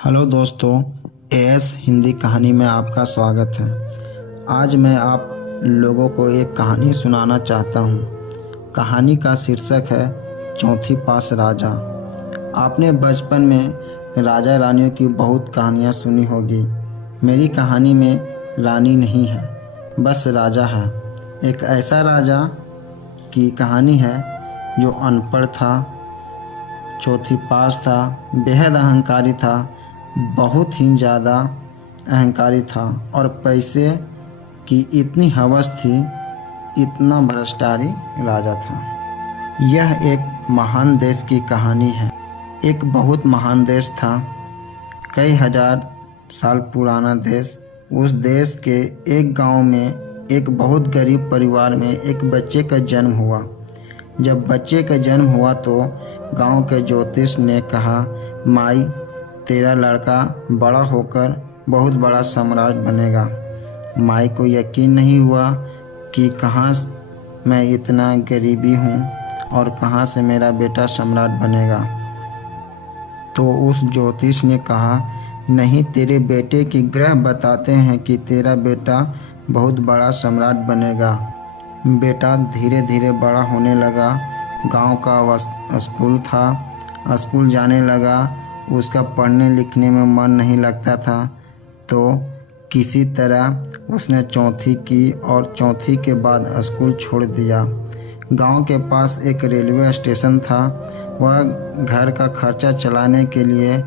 Hello दोस्तों, as Hindi कहानी में आपका स्वागत है। आज मैं आप लोगों को एक कहानी सुनाना चाहता हूँ। कहानी का शीर्षक है चौथी पास राजा। आपने बचपन में राजा रानियों की बहुत कहानियाँ सुनी होगी। मेरी कहानी में रानी नहीं है, बस राजा है। एक ऐसा राजा की कहानी है जो अनपढ़ था, चौथी पास था, बेहद अहंकारी था, बहुत ही ज़्यादा अहंकारी था और पैसे की इतनी हवस थी, इतना भ्रष्टाचारी राजा था। यह एक महान देश की कहानी है। एक बहुत महान देश था, कई हजार साल पुराना देश। उस देश के एक गांव में एक बहुत गरीब परिवार में एक बच्चे का जन्म हुआ। जब बच्चे का जन्म हुआ तो गांव के ज्योतिष ने कहा, माई, तेरा लड़का बड़ा होकर बहुत बड़ा सम्राट बनेगा। माई को यकीन नहीं हुआ कि कहाँ मैं इतना गरीबी हूँ और कहाँ से मेरा बेटा सम्राट बनेगा। तो उस ज्योतिष ने कहा, नहीं, तेरे बेटे की ग्रह बताते हैं कि तेरा बेटा बहुत बड़ा सम्राट बनेगा। बेटा धीरे धीरे बड़ा होने लगा। गांव का स्कूल था, स्कूल जाने लगा। उसका पढ़ने लिखने में मन नहीं लगता था, तो किसी तरह उसने चौथी की और चौथी के बाद स्कूल छोड़ दिया। गांव के पास एक रेलवे स्टेशन था। वह घर का खर्चा चलाने के लिए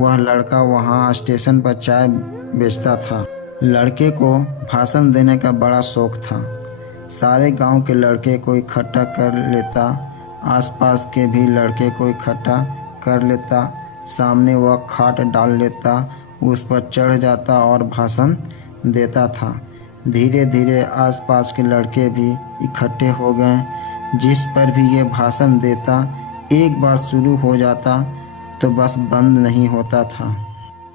वह लड़का वहां स्टेशन पर चाय बेचता था। लड़के को भाषण देने का बड़ा शौक था। सारे गांव के लड़के को इकट्ठा कर लेता, आसपास के भी लड़के को इकट्ठा कर लेता। सामने वह खाट डाल लेता, उस पर चढ़ जाता और भाषण देता था। धीरे धीरे आसपास के लड़के भी इकट्ठे हो गए। जिस पर भी ये भाषण देता, एक बार शुरू हो जाता तो बस बंद नहीं होता था।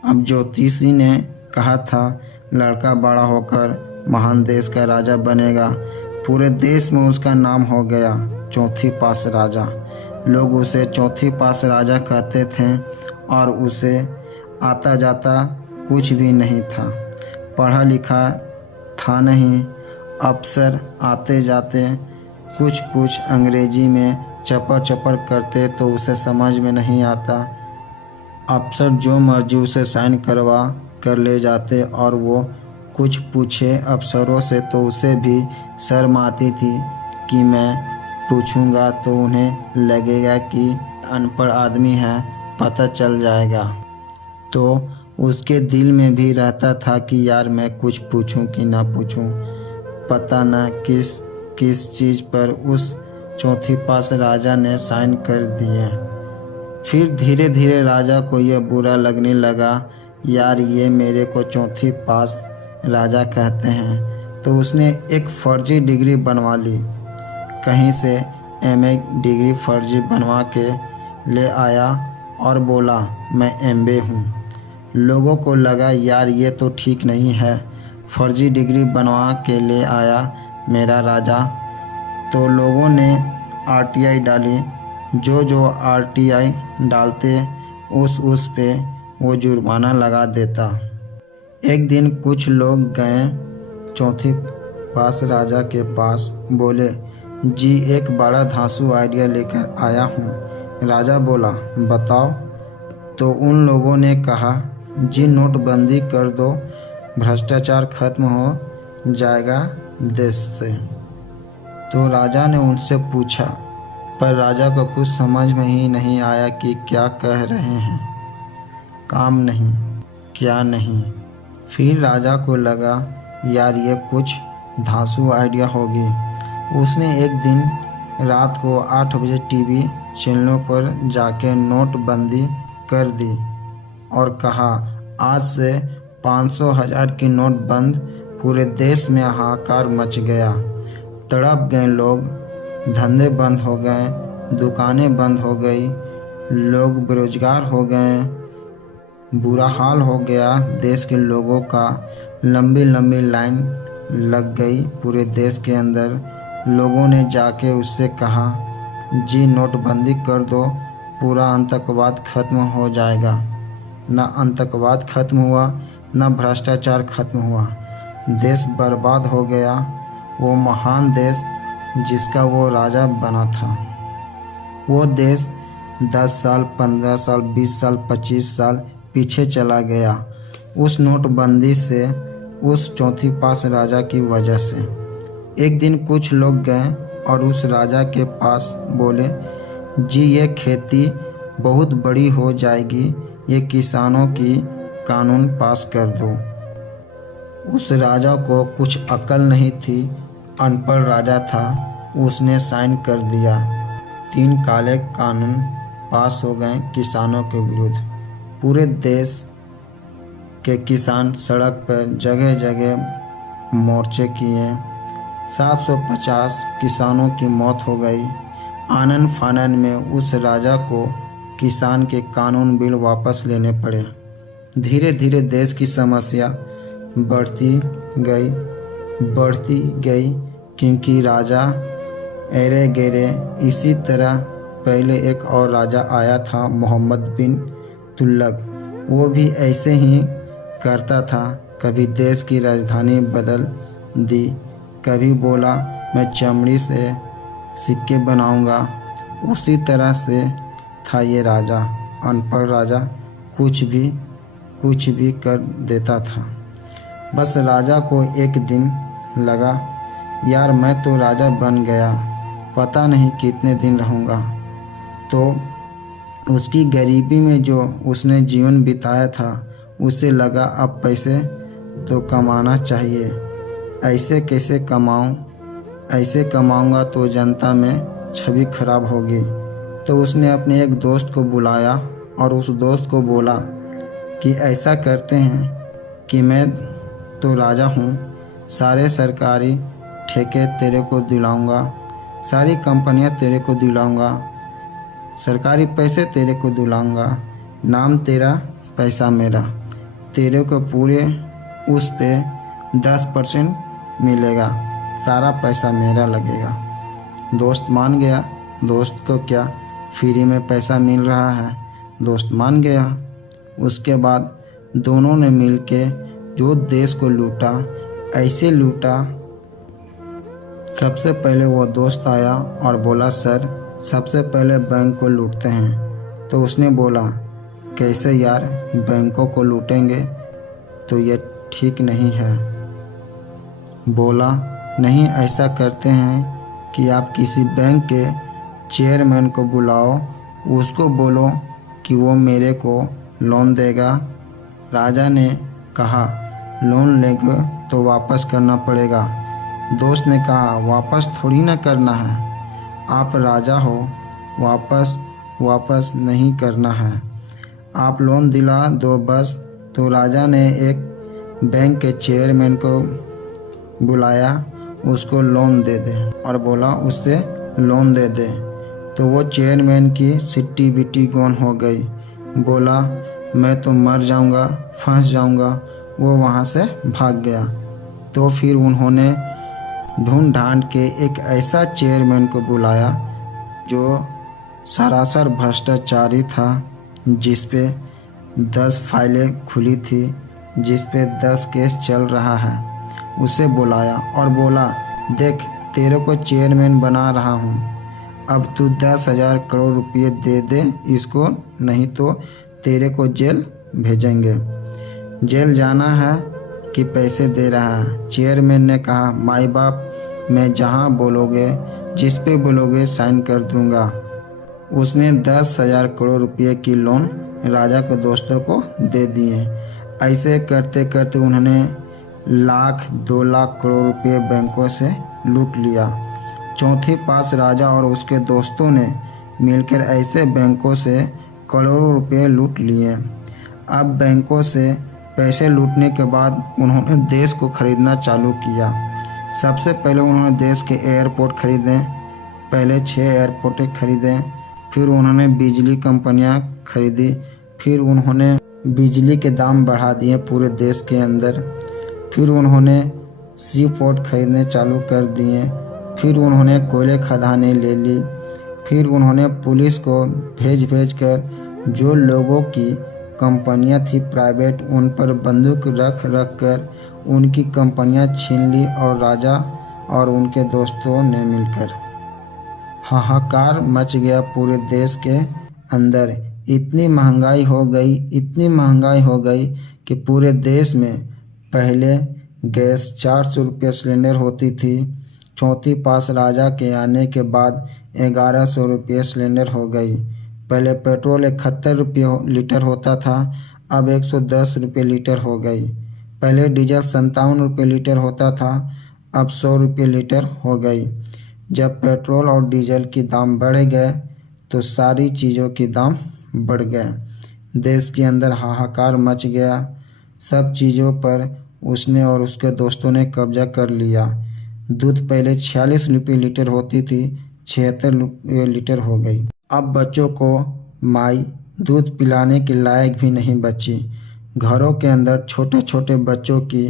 अब ज्योतिषी ने कहा था, लड़का बड़ा होकर महान देश का राजा बनेगा। पूरे देश में उसका नाम हो गया, चौथी पास राजा। लोग उसे चौथी पास राजा कहते थे और उसे आता जाता कुछ भी नहीं था। पढ़ा लिखा था नहीं। अफसर आते जाते कुछ कुछ अंग्रेजी में चपर चपर करते तो उसे समझ में नहीं आता। अफसर जो मर्जी उसे साइन करवा कर ले जाते और वो कुछ पूछे अफसरों से तो उसे भी शर्म आती थी कि मैं पूछूंगा तो उन्हें लगेगा कि अनपढ़ आदमी है, पता चल जाएगा। तो उसके दिल में भी रहता था कि यार मैं कुछ पूछूं कि ना पूछूं, पता ना किस किस चीज़ पर उस चौथी पास राजा ने साइन कर दिए। फिर धीरे धीरे राजा को यह बुरा लगने लगा, यार ये मेरे को चौथी पास राजा कहते हैं। तो उसने एक फर्जी डिग्री बनवा ली। कहीं से एमए डिग्री फर्जी बनवा के ले आया और बोला, मैं एमबी हूँ। लोगों को लगा, यार ये तो ठीक नहीं है, फर्जी डिग्री बनवा के ले आया मेरा राजा। तो लोगों ने आरटीआई डाली। जो जो आरटीआई डालते उस पे वो जुर्माना लगा देता। एक दिन कुछ लोग गए चौथी पास राजा के पास, बोले, जी एक बड़ा धांसू आइडिया लेकर आया हूँ। राजा बोला, बताओ। तो उन लोगों ने कहा, जी नोटबंदी कर दो, भ्रष्टाचार खत्म हो जाएगा देश से। तो राजा ने उनसे पूछा, पर राजा को कुछ समझ में ही नहीं आया कि क्या कह रहे हैं। काम नहीं, क्या नहीं। फिर राजा को लगा, यार ये कुछ धांसू आइडिया होगी। उसने एक दिन रात को 8 बजे टीवी चैनलों पर जाके नोटबंदी कर दी और कहा, आज से 500,000 की नोट बंद। पूरे देश में हाहाकार मच गया। तड़प गए लोग, धंधे बंद हो गए, दुकानें बंद हो गई, लोग बेरोजगार हो गए, बुरा हाल हो गया देश के लोगों का। लंबी लंबी लाइन लग गई पूरे देश के अंदर। लोगों ने जाके उससे कहा, जी नोटबंदी कर दो, पूरा आतंकवाद खत्म हो जाएगा। न आतंकवाद खत्म हुआ, न भ्रष्टाचार खत्म हुआ। देश बर्बाद हो गया, वो महान देश जिसका वो राजा बना था। वो देश 10 साल, 15 साल, 20 साल, 25 साल पीछे चला गया उस नोटबंदी से, उस चौथी पास राजा की वजह से। एक दिन कुछ लोग गए और उस राजा के पास बोले, जी ये खेती बहुत बड़ी हो जाएगी, ये किसानों की कानून पास कर दो। उस राजा को कुछ अकल नहीं थी, अनपढ़ राजा था। उसने साइन कर दिया। 3 काले कानून पास हो गए किसानों के विरुद्ध। पूरे देश के किसान सड़क पर जगह जगह मोर्चे किए। 750 किसानों की मौत हो गई। आनन फानन में उस राजा को किसान के कानून बिल वापस लेने पड़े। धीरे धीरे देश की समस्या बढ़ती गई क्योंकि राजा एरे गेरे। इसी तरह पहले एक और राजा आया था, मोहम्मद बिन तुगलक। वो भी ऐसे ही करता था। कभी देश की राजधानी बदल दी, कभी बोला मैं चमड़ी से सिक्के बनाऊंगा। उसी तरह से था ये राजा, अनपढ़ राजा, कुछ भी कर देता था। बस राजा को एक दिन लगा, यार मैं तो राजा बन गया, पता नहीं कितने दिन रहूँगा। तो उसकी गरीबी में जो उसने जीवन बिताया था, उसे लगा अब पैसे तो कमाना चाहिए। ऐसे कैसे कमाऊं? ऐसे कमाऊंगा तो जनता में छवि खराब होगी। तो उसने अपने एक दोस्त को बुलाया और उस दोस्त को बोला कि ऐसा करते हैं कि मैं तो राजा हूँ, सारे सरकारी ठेके तेरे को दिलाऊंगा, सारी कंपनियां तेरे को दिलाऊंगा, सरकारी पैसे तेरे को दिलाऊंगा, नाम तेरा पैसा मेरा, तेरे को पूरे उस पे 10% मिलेगा, सारा पैसा मेरा लगेगा। दोस्त मान गया। दोस्त को क्या फ्री में पैसा मिल रहा है, दोस्त मान गया। उसके बाद दोनों ने मिलके जो देश को लूटा, ऐसे लूटा। सबसे पहले वो दोस्त आया और बोला, सर सबसे पहले बैंक को लूटते हैं। तो उसने बोला, कैसे यार, बैंकों को लूटेंगे तो ये ठीक नहीं है। बोला, नहीं, ऐसा करते हैं कि आप किसी बैंक के चेयरमैन को बुलाओ, उसको बोलो कि वो मेरे को लोन देगा। राजा ने कहा, लोन लेंगे तो वापस करना पड़ेगा। दोस्त ने कहा, वापस थोड़ी ना करना है, आप राजा हो, वापस नहीं करना है, आप लोन दिला दो बस। तो राजा ने एक बैंक के चेयरमैन को बुलाया, उसको लोन दे दे और बोला उससे लोन दे दे। तो वो चेयरमैन की सिट्टी बिट्टी गौन हो गई। बोला, मैं तो मर जाऊंगा, फंस जाऊंगा। वो वहाँ से भाग गया। तो फिर उन्होंने ढूंढ ढांड के एक ऐसा चेयरमैन को बुलाया जो सरासर भ्रष्टाचारी था, जिस पे 10 फाइलें खुली थी, जिस पे 10 केस चल रहा है। उसे बुलाया और बोला, देख तेरे को चेयरमैन बना रहा हूँ, अब तू 10,000 करोड़ रुपये दे दे इसको, नहीं तो तेरे को जेल भेजेंगे। जेल जाना है कि पैसे दे रहा है? चेयरमैन ने कहा, माई बाप, मैं जहाँ बोलोगे, जिस पे बोलोगे साइन कर दूंगा। उसने 10,000 करोड़ रुपये की लोन राजा के दोस्तों को दे दिए। ऐसे करते करते उन्होंने 1,00,000-2 लाख करोड़ रुपये बैंकों से लूट लिया। चौथी पास राजा और उसके दोस्तों ने मिलकर ऐसे बैंकों से करोड़ों रुपये लूट लिए। अब बैंकों से पैसे लूटने के बाद उन्होंने देश को खरीदना चालू किया। सबसे पहले उन्होंने देश के एयरपोर्ट खरीदे, पहले 6 एयरपोर्टें खरीदे, फिर उन्होंने बिजली कंपनियां खरीदी, फिर उन्होंने बिजली के दाम बढ़ा दिए पूरे देश के अंदर, फिर उन्होंने सी पोर्ट खरीदने चालू कर दिए, फिर उन्होंने कोयले खदानें ले ली, फिर उन्होंने पुलिस को भेज कर जो लोगों की कंपनियां थी प्राइवेट, उन पर बंदूक रख रख कर उनकी कंपनियां छीन ली और राजा और उनके दोस्तों ने मिलकर। हाहाकार मच गया पूरे देश के अंदर। इतनी महंगाई हो गई कि पूरे देश में पहले गैस 400 रुपये सिलेंडर होती थी। चौथी पास राजा के आने के बाद 1100 रुपये सिलेंडर हो गई। पहले पेट्रोल 71 रुपये लीटर होता था, अब 110 रुपये लीटर हो गई। पहले डीजल 57 रुपये लीटर होता था, अब 100 रुपये लीटर हो गई। जब पेट्रोल और डीजल की दाम बढ़ गए तो सारी चीज़ों की दाम बढ़ गए। देश के अंदर हाहाकार मच गया। सब चीज़ों पर उसने और उसके दोस्तों ने कब्जा कर लिया। दूध पहले 46 रुपये लीटर होती थी, 76 रुपये लीटर हो गई। अब बच्चों को माई दूध पिलाने के लायक भी नहीं बची। घरों के अंदर छोटे छोटे बच्चों की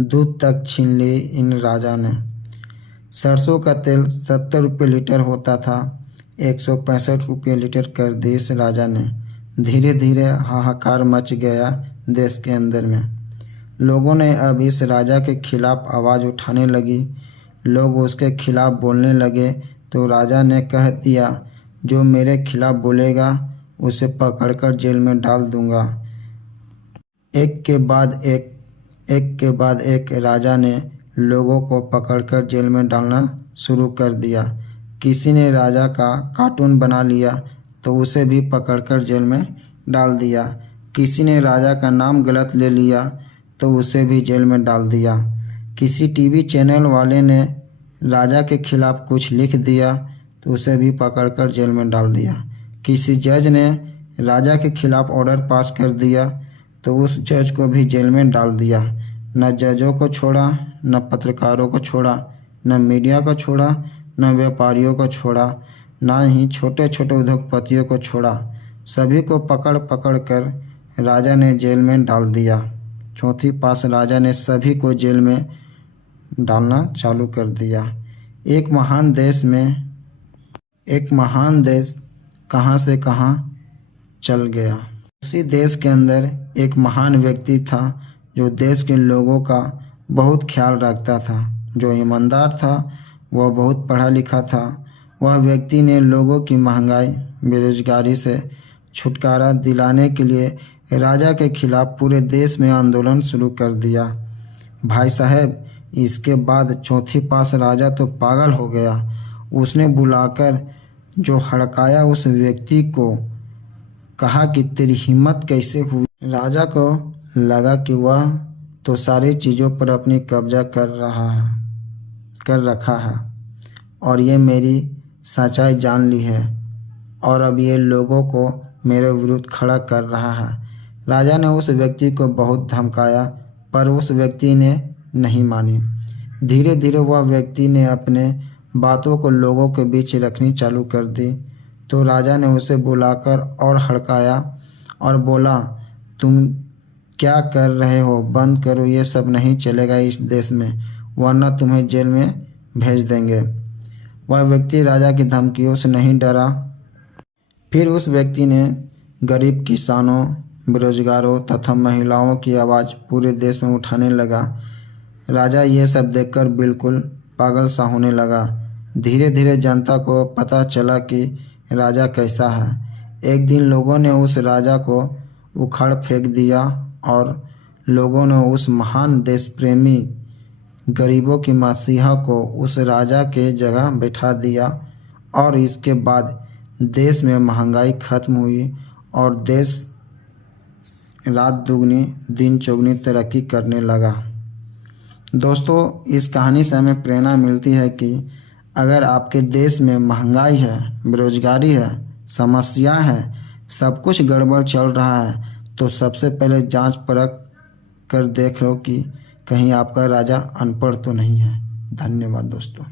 दूध तक छीन ली इन राजा ने। सरसों का तेल 70 रुपये लीटर होता था, 165 रुपये लीटर कर दी इस राजा ने। धीरे धीरे हाहाकार मच गया देश के अंदर में। लोगों ने अब इस राजा के खिलाफ आवाज़ उठाने लगी। लोग उसके खिलाफ बोलने लगे तो राजा ने कह दिया, जो मेरे खिलाफ बोलेगा उसे पकड़कर जेल में डाल दूंगा। एक के बाद एक राजा ने लोगों को पकड़कर जेल में डालना शुरू कर दिया। किसी ने राजा का कार्टून बना लिया तो उसे भी पकड़कर जेल में डाल दिया। किसी ने राजा का नाम गलत ले लिया तो उसे भी जेल में डाल दिया। किसी टीवी चैनल वाले ने राजा के खिलाफ कुछ लिख दिया तो उसे भी पकड़कर जेल में डाल दिया। किसी जज ने राजा के खिलाफ ऑर्डर पास कर दिया तो उस जज को भी जेल में डाल दिया। न जजों को छोड़ा, न पत्रकारों को छोड़ा, न मीडिया को छोड़ा, न व्यापारियों को छोड़ा, न ही छोटे छोटे उद्योगपतियों को छोड़ा। सभी को पकड़ पकड़ कर राजा ने जेल में डाल दिया। चौथी पास राजा ने सभी को जेल में डालना चालू कर दिया। एक महान देश कहाँ से कहाँ चल गया। उसी देश के अंदर एक महान व्यक्ति था जो देश के लोगों का बहुत ख्याल रखता था, जो ईमानदार था, वह बहुत पढ़ा लिखा था। वह व्यक्ति ने लोगों की महंगाई, बेरोजगारी से छुटकारा दिलाने के लिए राजा के खिलाफ पूरे देश में आंदोलन शुरू कर दिया। भाई साहब, इसके बाद चौथी पास राजा तो पागल हो गया। उसने बुलाकर जो हड़काया उस व्यक्ति को, कहा कि तेरी हिम्मत कैसे हुई। राजा को लगा कि वह तो सारी चीज़ों पर अपनी कब्जा कर रखा है और ये मेरी सच्चाई जान ली है और अब ये लोगों को मेरे विरुद्ध खड़ा कर रहा है। राजा ने उस व्यक्ति को बहुत धमकाया पर उस व्यक्ति ने नहीं मानी। धीरे धीरे वह व्यक्ति ने अपने बातों को लोगों के बीच रखनी चालू कर दी तो राजा ने उसे बुलाकर और हड़काया और बोला, तुम क्या कर रहे हो, बंद करो, ये सब नहीं चलेगा इस देश में, वरना तुम्हें जेल में भेज देंगे। वह व्यक्ति राजा की धमकियों से नहीं डरा। फिर उस व्यक्ति ने गरीब किसानों, बेरोजगारों तथा महिलाओं की आवाज़ पूरे देश में उठाने लगा। राजा ये सब देखकर बिल्कुल पागल सा होने लगा। धीरे धीरे जनता को पता चला कि राजा कैसा है। एक दिन लोगों ने उस राजा को उखाड़ फेंक दिया और लोगों ने उस महान देश प्रेमी गरीबों की मसीहा को उस राजा के जगह बैठा दिया और इसके बाद देश में महंगाई खत्म हुई और देश रात दुगनी दिन चौगुनी तरक्की करने लगा। दोस्तों, इस कहानी से हमें प्रेरणा मिलती है कि अगर आपके देश में महंगाई है, बेरोजगारी है, समस्या है, सब कुछ गड़बड़ चल रहा है तो सबसे पहले जांच परख कर देख लो कि कहीं आपका राजा अनपढ़ तो नहीं है। धन्यवाद दोस्तों।